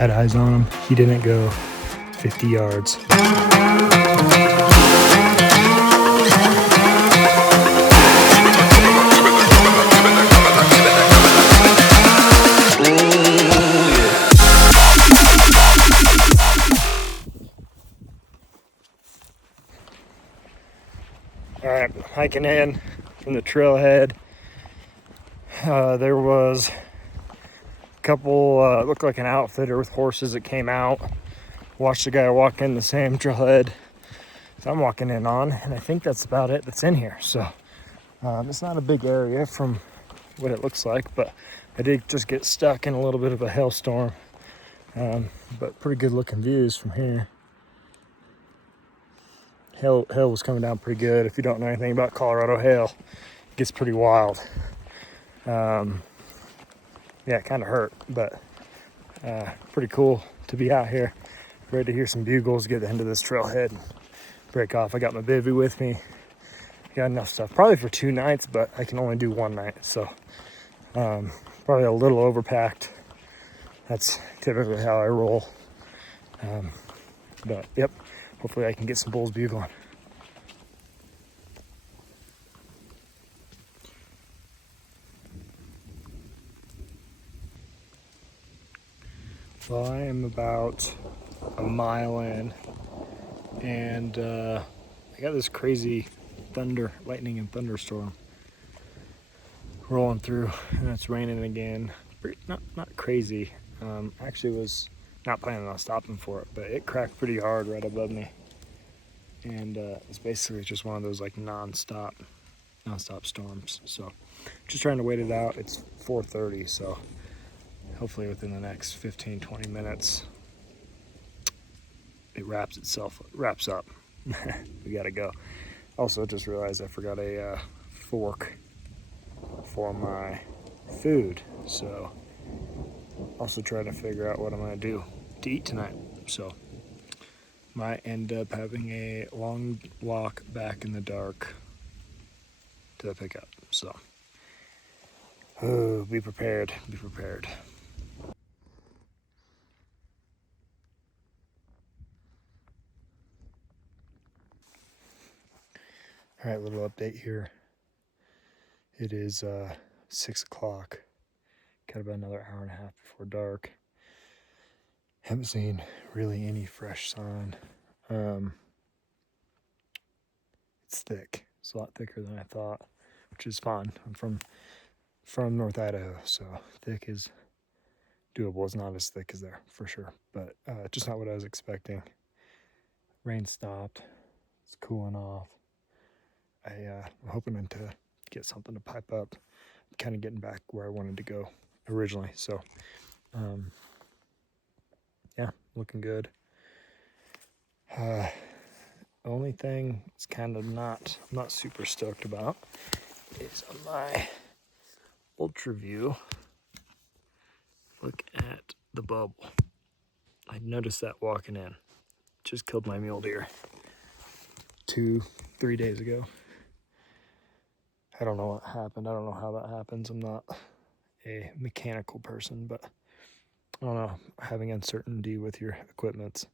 Had eyes on him. He didn't go 50 yards. All right, hiking in from the trailhead. There was a couple, looked like an outfitter with horses that came out. Watched the guy walk in the same trailhead that I'm walking in on, and I think that's about it that's in here. So it's not a big area from what it looks like, but I did just get stuck in a little bit of a hailstorm. But pretty good looking views from here. Hail was coming down pretty good. If you don't know anything about Colorado hail, it gets pretty wild. Yeah, it kind of hurt, but pretty cool to be out here. Ready to hear some bugles, get into this trailhead, and break off. I got my bivvy with me. Got enough stuff, probably for 2 nights, but I can only do 1 night, so probably a little overpacked. That's typically how I roll. But yep, hopefully I can get some bulls bugling. Well, I am about a mile in, and I got this crazy lightning and thunderstorm rolling through, and it's raining again. Not crazy. Actually was not planning on stopping for it, but it cracked pretty hard right above me, and it's basically just one of those like non-stop storms. So just trying to wait it out. It's 4:30, so hopefully within the next 15-20 minutes it wraps up. We gotta go. Also just realized I forgot a fork for my food, so also trying to figure out what I'm gonna do to eat tonight. So might end up having a long walk back in the dark to the pickup. So be prepared. All right, little update here. It is 6 o'clock. Got about another hour and a half before dark. Haven't seen really any fresh sign. It's thick. It's a lot thicker than I thought, which is fine. I'm from North Idaho, so thick is doable. It's not as thick as there, for sure, but just not what I was expecting. Rain stopped. It's cooling off. I'm hoping to get something to pipe up. I'm kind of getting back where I wanted to go originally, so yeah, looking good. Only thing it's kind of not super stoked about is on my ultra view. Look at the bubble. I noticed that walking in. Just killed my mule deer 2-3 days ago. I don't know what happened. I don't know how that happens. I'm not a mechanical person, but I don't know. Having uncertainty with your equipment's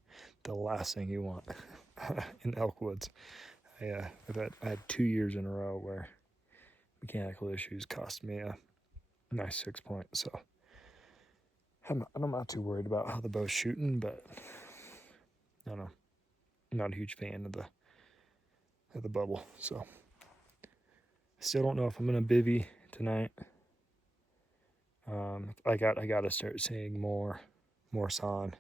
the last thing you want in elk woods. I had 2 years in a row where mechanical issues cost me a nice 6 point. So I'm not too worried about how the bow's shooting, but I don't know. I'm not a huge fan of the bubble. So I still don't know if I'm gonna bivvy tonight. I gotta start seeing more sign,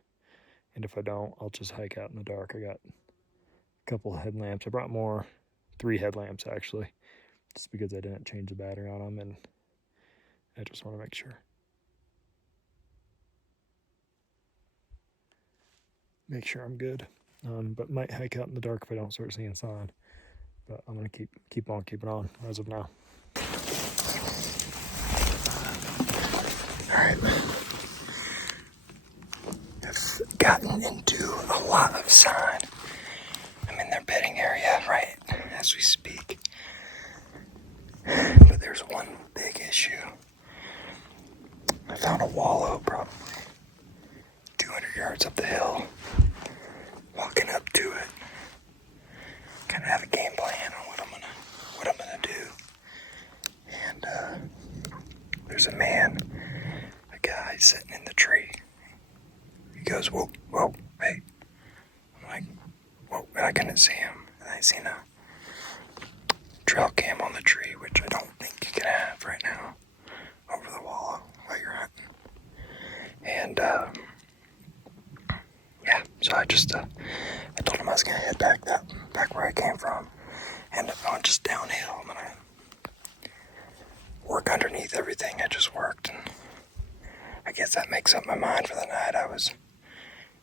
and if I don't, I'll just hike out in the dark. I got a couple of headlamps. I brought 3 headlamps actually, just because I didn't change the battery on them, and I just want to make sure I'm good. But might hike out in the dark if I don't start seeing sign. But I'm gonna keep on keeping on as of now. All right, I've gotten into a lot of sign. I'm in their bedding area right as we speak. But there's one big issue. I found a wallow probably 200 yards up the hill, walking up to it. Kind of have a game plan on what I'm gonna do. And there's a guy sitting in the tree. He goes, whoa, hey. I'm like, whoa, and I couldn't see him. And I seen a trail cam on the tree, which I don't think you can have right now, over the wall while you're hunting. And yeah, so I told him I was gonna head back where I came from, and I'm just downhill. I'm gonna work underneath everything I just worked, and I guess that makes up my mind for the night. I was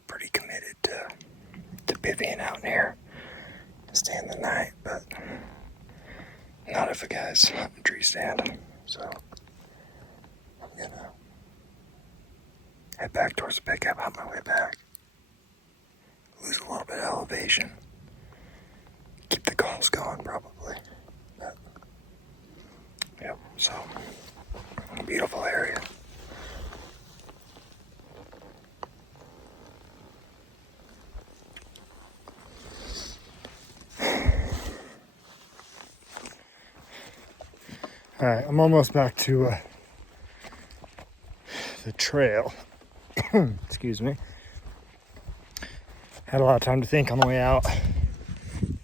pretty committed to bivvying out in here, staying the night, but not if a guy's hunting a tree stand. So I'm gonna head back towards the pickup on my way back. Lose a little bit of elevation. Keep the calls going, probably. But, yep, so, beautiful area. Alright, I'm almost back to the trail. Excuse me. Had a lot of time to think on the way out,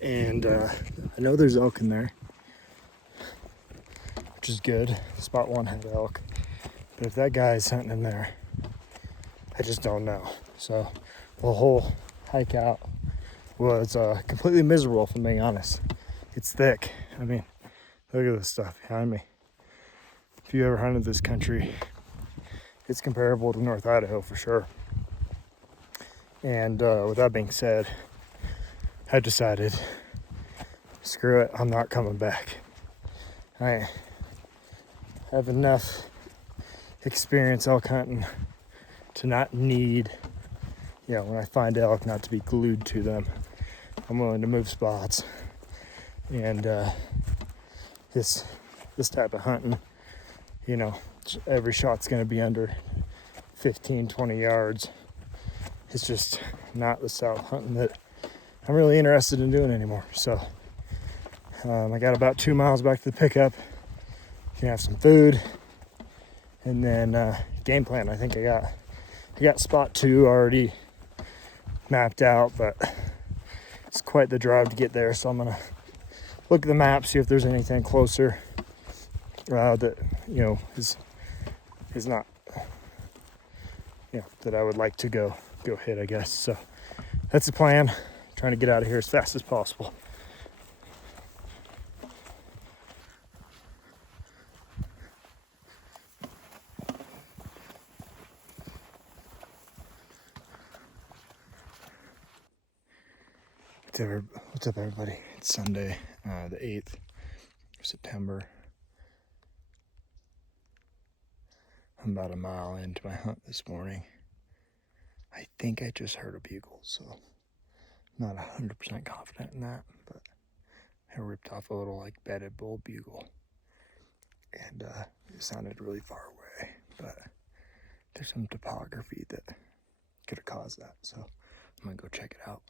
and I know there's elk in there, which is good. Spot one had elk, but if that guy's hunting in there, I just don't know. So the whole hike out was completely miserable, if I'm being honest. It's thick. I mean, look at this stuff behind me. If you ever hunted this country, it's comparable to North Idaho for sure. And with that being said, I decided, screw it, I'm not coming back. I have enough experience elk hunting to not need, when I find elk, not to be glued to them. I'm willing to move spots. And this type of hunting, every shot's going to be under 15, 20 yards. It's just not the style of hunting that I'm really interested in doing anymore. So I got about 2 miles back to the pickup. Can have some food, and then game plan. I think I got spot 2 already mapped out, but it's quite the drive to get there. So I'm gonna look at the map, see if there's anything closer that is not that I would like to go hit, I guess. So that's the plan. Trying to get out of here as fast as possible. What's up, everybody? It's Sunday, the 8th of September. I'm about a mile into my hunt this morning. I think I just heard a bugle, so I'm not 100% confident in that, but I ripped off a little bedded bull bugle, and it sounded really far away, but there's some topography that could have caused that, so I'm gonna go check it out,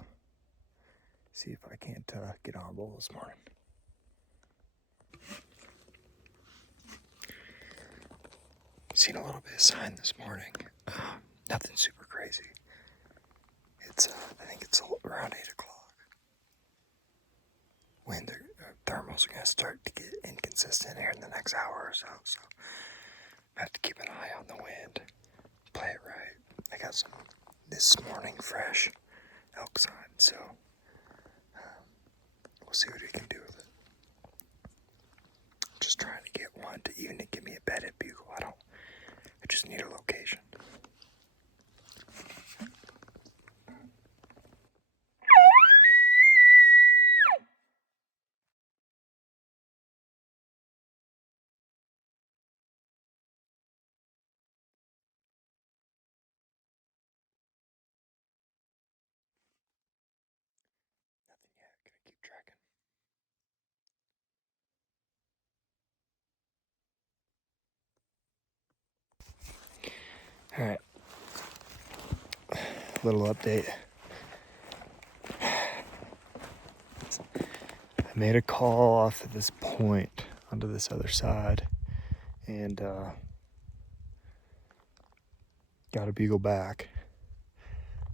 see if I can't get on a bull this morning. Seen a little bit of sign this morning. Nothing super crazy. It's I think it's around 8 o'clock when the thermals are going to start to get inconsistent here in the next hour or so. So I have to keep an eye on the wind, play it right. I got some this morning fresh elk sign, so we'll see what we can do with it. I'm just trying to get one to even give me a bedded bugle. I just need a location. Nothing yet. Gonna keep tracking. little update. I made a call off of this point onto this other side, and got a bugle back.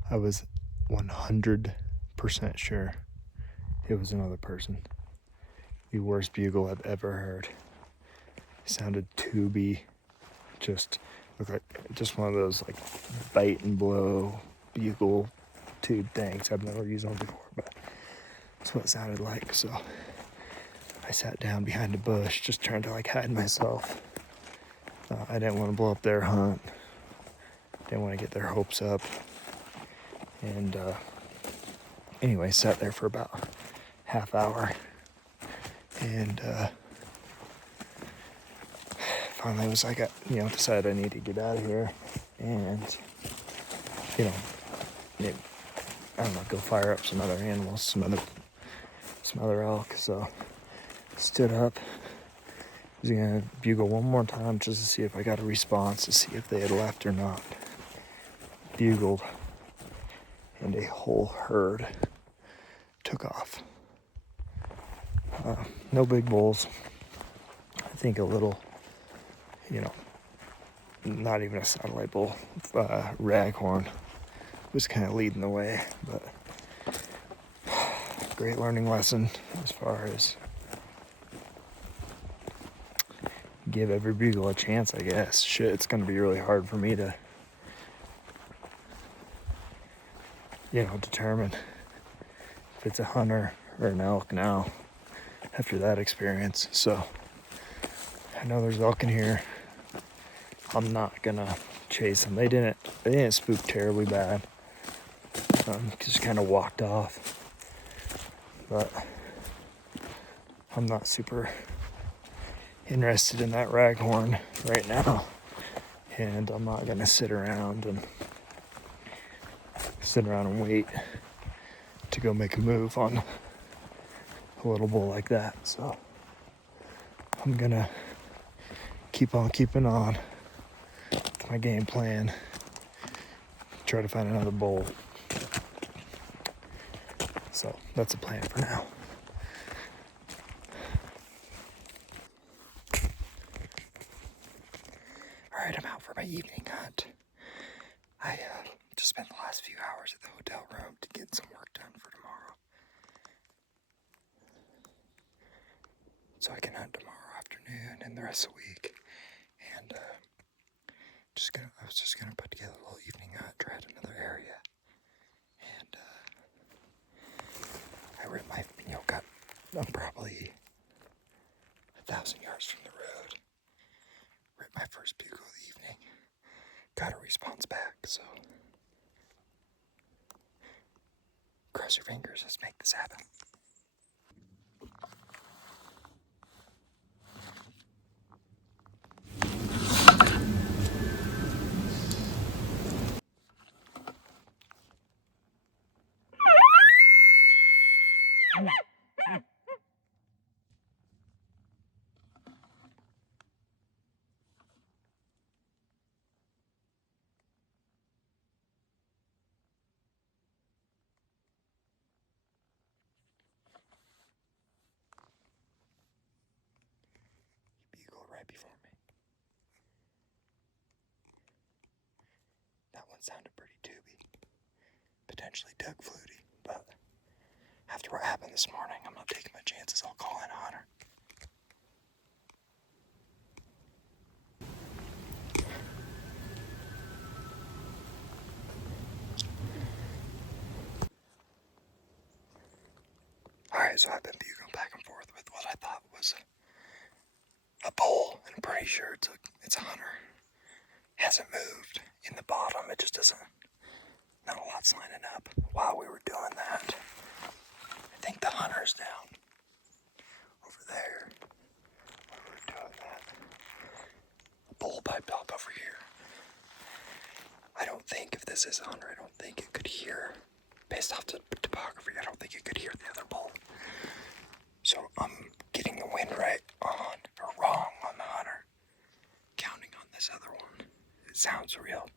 I was 100% sure it was another person. The worst bugle I've ever heard. It sounded tubey, just looked like just one of those like bite and blow bugle tube things. I've never used one before, but that's what it sounded like. So I sat down behind a bush, just trying to like hide myself. I didn't want to blow up their hunt. Didn't want to get their hopes up. And anyway, sat there for about half hour. And finally was like, decided I need to get out of here. And, I don't know, go fire up some other animals, some other elk. So stood up. Was gonna bugle one more time just to see if I got a response, to see if they had left or not. Bugled, and a whole herd took off. No big bulls. I think a little, not even a satellite bull, raghorn was kind of leading the way, but great learning lesson as far as give every bugle a chance, I guess. Shit, it's going to be really hard for me to, determine if it's a hunter or an elk now after that experience. So I know there's elk in here. I'm not gonna chase them. They didn't spook terribly bad. Just kind of walked off. But I'm not super interested in that raghorn right now, and I'm not gonna sit around and wait to go make a move on a little bull like that. So I'm gonna keep on keeping on with my game plan, try to find another bull. So that's a plan for now. Alright, I'm out for my evening hunt. I just spent the last few hours at the hotel room to get some work done for tomorrow, so I can hunt tomorrow afternoon and the rest of the week. And I was just gonna put together a little evening hunt, try out another area. And I'm probably 1,000 yards from the road. Ripped my first bugle of the evening. Got a response back, so cross your fingers, let's make this happen. Bugle right before me. That one sounded pretty tubey. Potentially duck fluty, but after what happened this morning, I'm not taking my chances. I'll call in a hunter. Alright, so I've been bugling back and forth with what I thought was a bull, and I'm pretty sure it's a hunter. Hasn't moved in the bottom. It just doesn't. Not a lot's lining up. While we were doing that, I think the hunter's down over there. While we were doing that, a bull piped up over here. I don't think if this is a hunter, I don't think it could hear, based off the topography, I don't think it could hear the other bull. So I'm getting the wind right on, or wrong on the hunter, counting on this other one. It sounds real.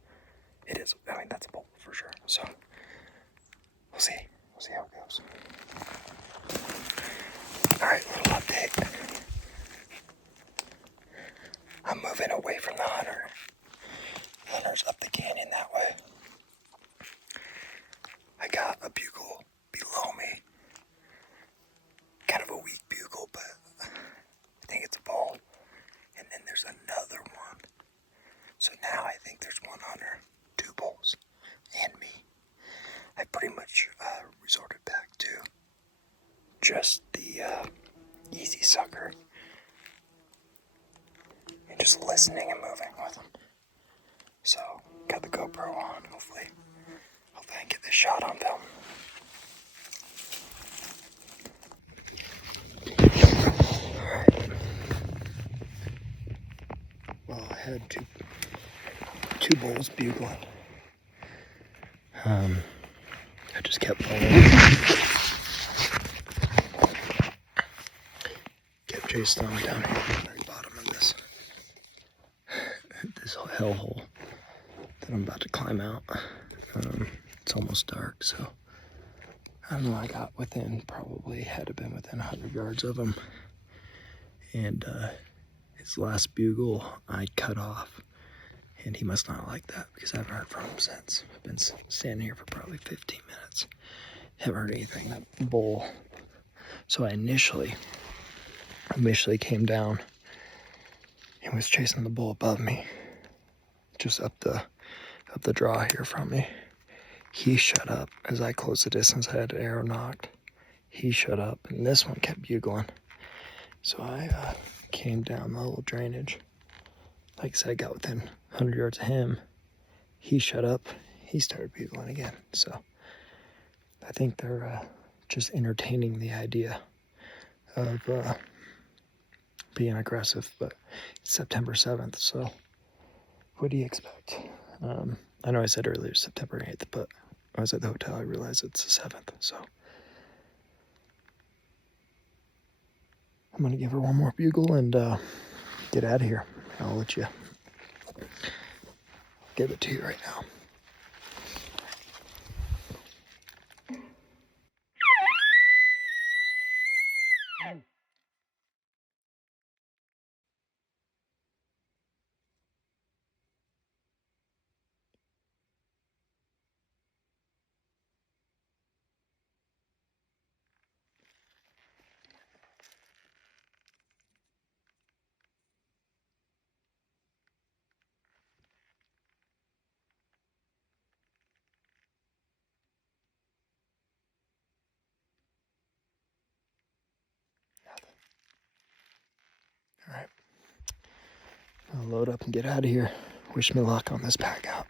It is, that's a bull for sure. So we'll see how it goes. All right, little update. I'm moving away from the hunter. The hunter's up the canyon that way. I got a bugle below me. Kind of a weak bugle, but I think it's a bull. And then there's another one. So now I think there's one hunter, 2 bulls, and me. I pretty much resorted back to just the easy sucker. And just listening and moving with them. So, got the GoPro on, hopefully I can get this shot on film. Alright. Well, I had two bulls bugling. I just kept following. Kept chasing them down here at the very bottom of this hellhole that I'm about to climb out. It's almost dark, so I don't know. I got had to been within 100 yards of him, and his last bugle I cut off, and he must not like that because I haven't heard from him since. I've been standing here for probably 15 minutes. Haven't heard anything. That bull. So I initially came down and was chasing the bull above me, just up the draw here from me. He shut up as I closed the distance. I had an arrow knocked. He shut up, and this one kept bugling. So I came down the little drainage. Like I said, I got within 100 yards of him. He shut up. He started bugling again. So I think they're just entertaining the idea of being aggressive. But it's September 7th, so what do you expect? I know I said earlier September 8th, but I was at the hotel. I realized it's the 7th, so I'm going to give her one more bugle and get out of here. I'll let you give it to you right now. All right. I'll load up and get out of here. Wish me luck on this pack out.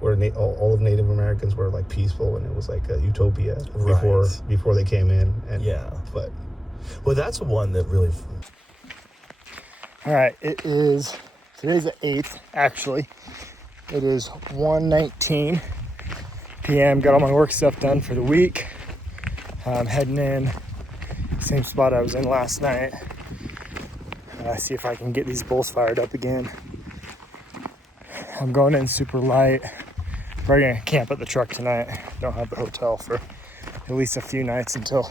Where all of Native Americans were like peaceful and it was like a utopia before they came in. And, yeah. But well, that's one that really. All right, today's the 8th, actually. It is 1:19 p.m. Got all my work stuff done for the week. I'm heading in, same spot I was in last night. See if I can get these bulls fired up again. I'm going in super light. Probably gonna camp at the truck tonight. Don't have the hotel for at least a few nights until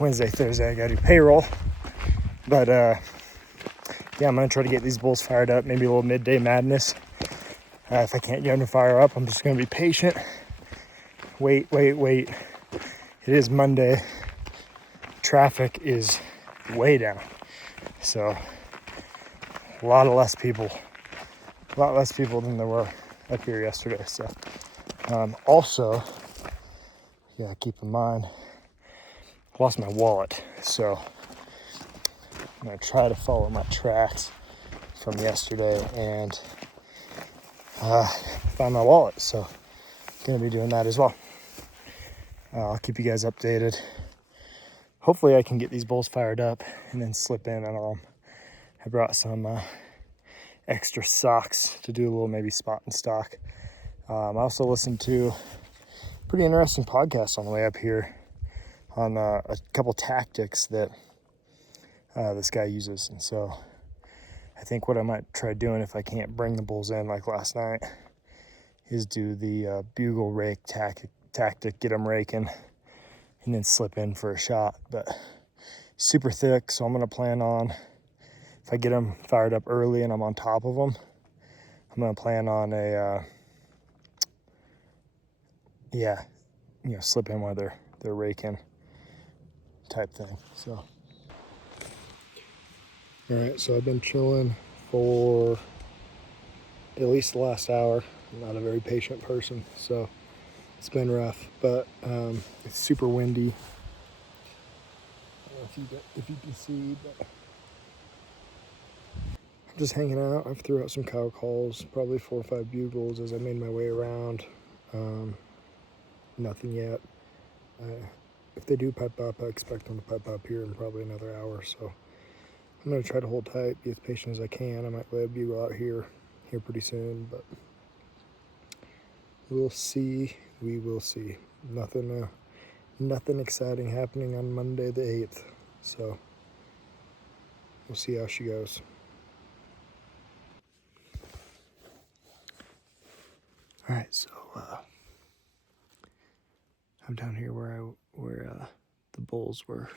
Wednesday, Thursday. I gotta do payroll. But yeah, I'm gonna try to get these bulls fired up. Maybe a little midday madness. If I can't get them to fire up, I'm just gonna be patient. Wait. It is Monday. Traffic is way down. So a lot less people than there were up here yesterday. So also, yeah, keep in mind, I lost my wallet. So I'm gonna try to follow my tracks from yesterday and find my wallet. So gonna be doing that as well. I'll keep you guys updated. Hopefully I can get these bulls fired up and then slip in on them. I brought some extra socks to do a little maybe spot and stock. I also listened to a pretty interesting podcast on the way up here on a couple tactics that this guy uses. And so I think what I might try doing if I can't bring the bulls in like last night is do the bugle rake tactic, get them raking, and then slip in for a shot. But super thick, so I'm going to plan on, if I get them fired up early and I'm on top of them, I'm going to plan on a, slip in while they're raking type thing. So, all right, so I've been chilling for at least the last hour. I'm not a very patient person, so it's been rough, but it's super windy. I don't know if you can see, but I'm just hanging out. I've threw out some cow calls, probably 4 or 5 bugles as I made my way around. Nothing yet. If they do pipe up, I expect them to pipe up here in probably another hour, so I'm going to try to hold tight, be as patient as I can. I might lay a bugle out here pretty soon, but we'll see. We will see. Nothing exciting happening on Monday the 8th, so we'll see how she goes. All right, so I'm down here where the bulls were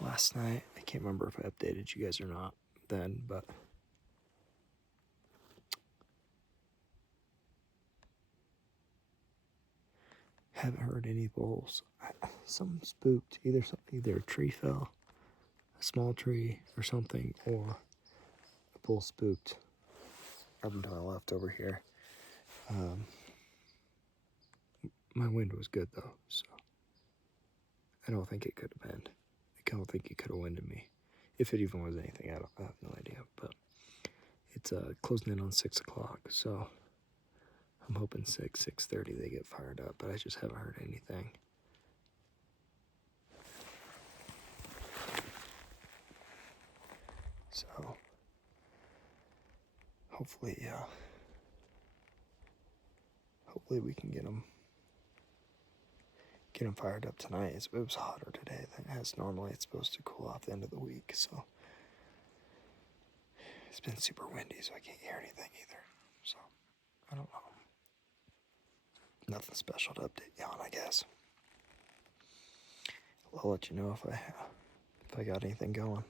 last night. I can't remember if I updated you guys or not then, but haven't heard any bulls. Something spooked. Either a tree fell, a small tree or something, or a bull spooked up until I left over here. My wind was good though, so I don't think it could have been. I don't think it could have winded me. If it even was anything, I have no idea. But it's closing in on 6 o'clock, so I'm hoping 6:30 they get fired up, but I just haven't heard anything. So hopefully we can get them fired up tonight. It was hotter today than it has normally. It's supposed to cool off the end of the week, so it's been super windy, so I can't hear anything either. So I don't know. Nothing special to update you on, I guess. I'll let you know if I got anything going.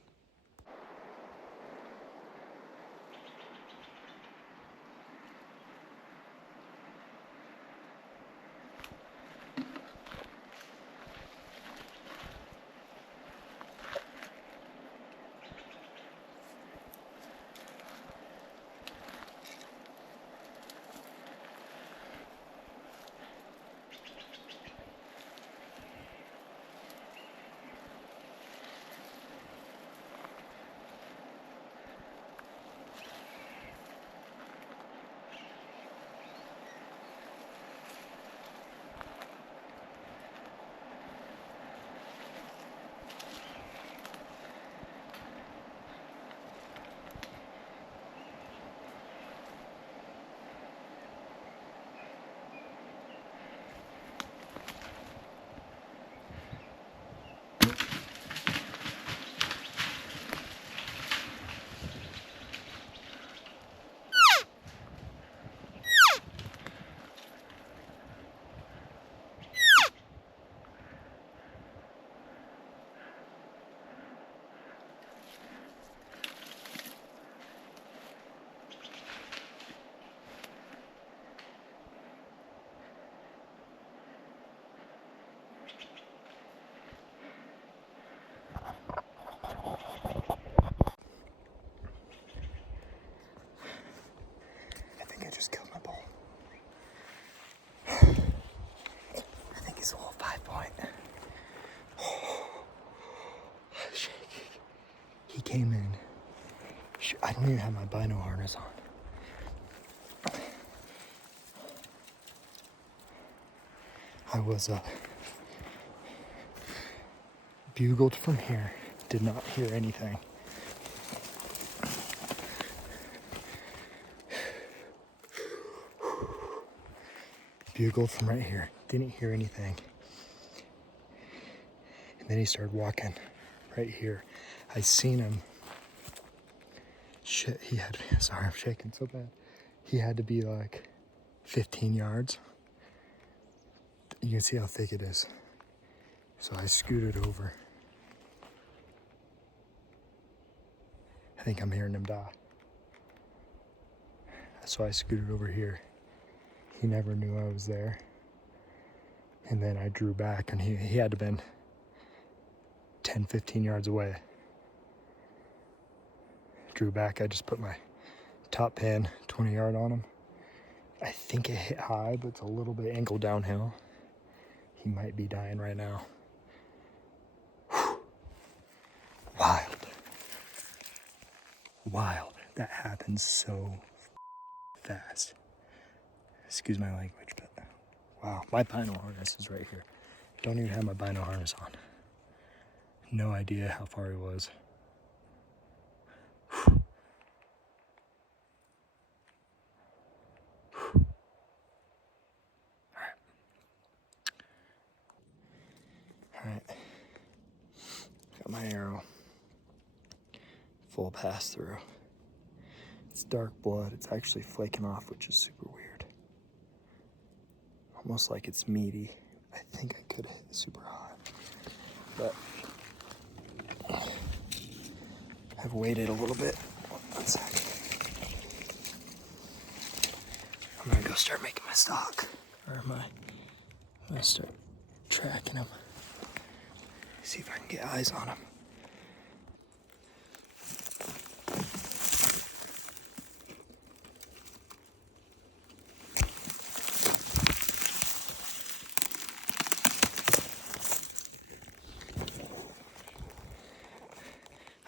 Just killed my bull. I think he's a little 5-point. He came in. I don't even have my bino harness on. I was bugled from here. Did not hear anything. bugled from right here. Didn't hear anything. And then he started walking right here. I seen him. Shit, he had, sorry, I'm shaking so bad. He had to be like 15 yards. You can see how thick it is. So I scooted over. I think I'm hearing him die. So I scooted over here. He never knew I was there. And then I drew back, and he had to have been 10, 15 yards away. Drew back, I just put my top pin 20 yard on him. I think it hit high, but it's a little bit angled downhill. He might be dying right now. Whew. Wild. That happens so fast. Excuse my language, but wow. My bino harness is right here. Don't even have my bino harness on. No idea how far he was. Whew. Whew. All right. Got my arrow. Full pass through. It's dark blood. It's actually flaking off, which is super weird. Almost like it's meaty. I think I could hit super high, but I've waited a little bit. One second. I'm gonna go start making my stock, or I'm gonna start tracking him. See if I can get eyes on him.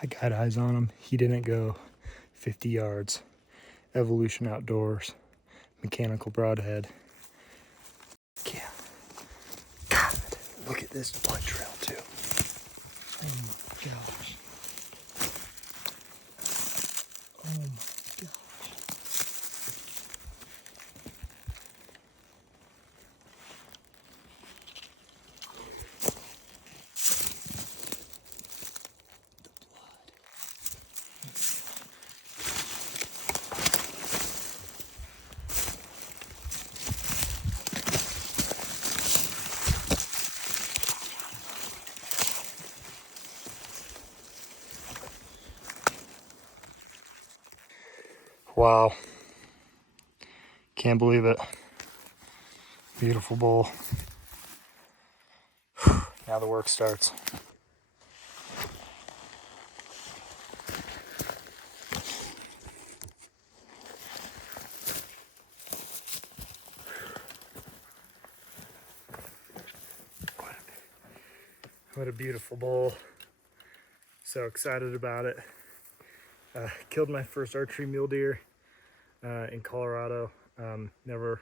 I got eyes on him. He didn't go 50 yards. Evolution Outdoors, mechanical broadhead. Yeah. God, look at this blood trail too. Oh my gosh. Oh my gosh. Wow. Can't believe it. Beautiful bull. Now the work starts. What a beautiful bull. So excited about it. Killed my first archery mule deer in Colorado. Never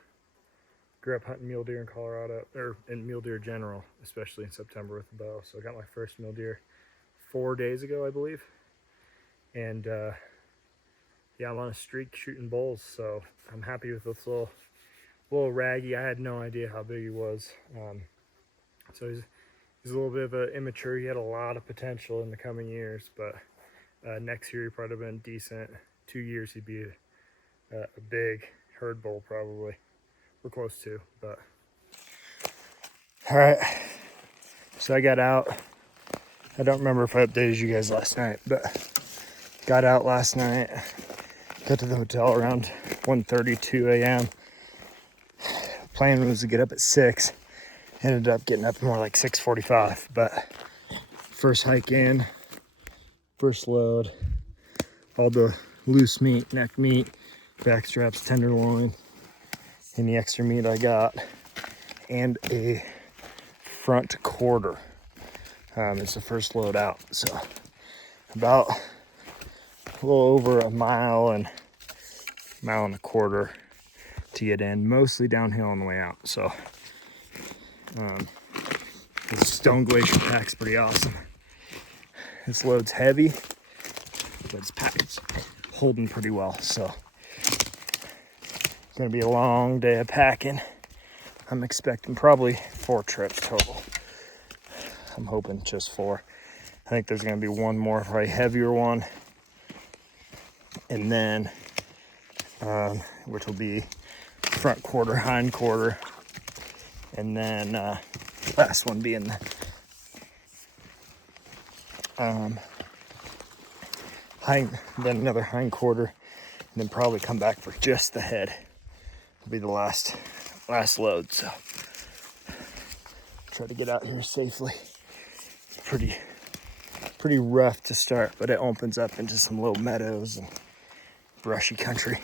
grew up hunting mule deer in Colorado, or in mule deer general, especially in September with the bow. So I got my first mule deer 4 days ago, I believe. And yeah, I'm on a streak shooting bulls, so I'm happy with this little raggy. I had no idea how big he was. So he's a little bit of an immature. He had a lot of potential in the coming years, but next year he probably would have been decent. 2 years he'd be a big herd bull probably. We're close to, but. All right, so I got out. I don't remember if I updated you guys last night, but got out last night. Got to the hotel around 1:32 a.m. Plan was to get up at 6. Ended up getting up more like 6:45, but first hike in, first load, all the loose meat, neck meat, back straps, tenderloin, and the extra meat I got, and a front quarter. It's the first load out, so about a little over a mile and a quarter to get in, mostly downhill on the way out. So the Stone Glacier pack's pretty awesome. This load's heavy, but it's packed, holding pretty well. So it's gonna be a long day of packing, I'm expecting probably 4 trips total. I'm hoping just 4. I think there's gonna be one more, probably heavier one, and then which will be front quarter, hind quarter, and then last one being hind, then another hind quarter, and then probably come back for just the head. Will be the last load. So try to get out here safely. Pretty rough to start, but it opens up into some low meadows and brushy country.